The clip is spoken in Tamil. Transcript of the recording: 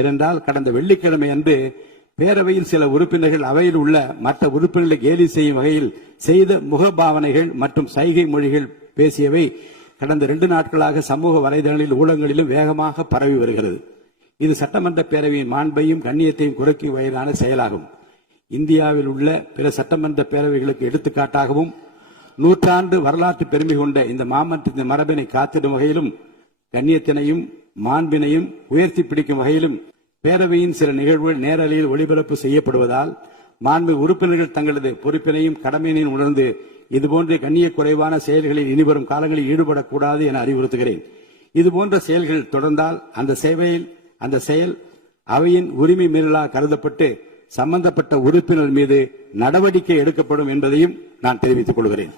ஏனென்றால் கடந்த வெள்ளிக்கிழமை அன்று பேரவையில் சில உறுப்பினர்கள் அவையில் உள்ள மற்ற உறுப்பினர்களை கேலி செய்யும் வகையில் செய்த முகபாவனைகள் மற்றும் சைகை மொழிகள் பேசியவை கடந்த 2 நாட்களாக சமூக வலைதளங்களில் ஊடகங்களிலும் வேகமாக பரவி வருகிறது. இது சட்டமன்ற பேரவையின் மாண்பையும் கண்ணியத்தையும் குறைக்கும் வகையிலான செயலாகும். இந்தியாவில் உள்ள பிற சட்டமன்ற பேரவைகளுக்கு எடுத்துக்காட்டாகவும் நூற்றாண்டு வரலாற்று பெருமை கொண்ட இந்த மாமன்றத்தின் மரபினை காத்திடும் வகையிலும் கண்ணியத்தினையும் மாண்பினையும் உயர்த்தி பிடிக்கும் வகையிலும் பேரவையின் சில நிகழ்வுகள் நேரலையில் ஒளிபரப்பு செய்யப்படுவதால் மாண்பு உறுப்பினர்கள் தங்களது பொறுப்பினையும் கடமையினையும் உணர்ந்து இதுபோன்ற கண்ணிய குறைவான செயல்களில் இனிவரும் காலங்களில் ஈடுபடக்கூடாது என அறிவுறுத்துகிறேன். இதுபோன்ற செயல்கள் தொடர்ந்தால் அந்த செயல் அவையின் உரிமை மீறலாக கருதப்பட்டு சம்பந்தப்பட்ட உறுப்பினர் மீது நடவடிக்கை எடுக்கப்படும் என்பதையும் நான் தெரிவித்துக் கொள்கிறேன்.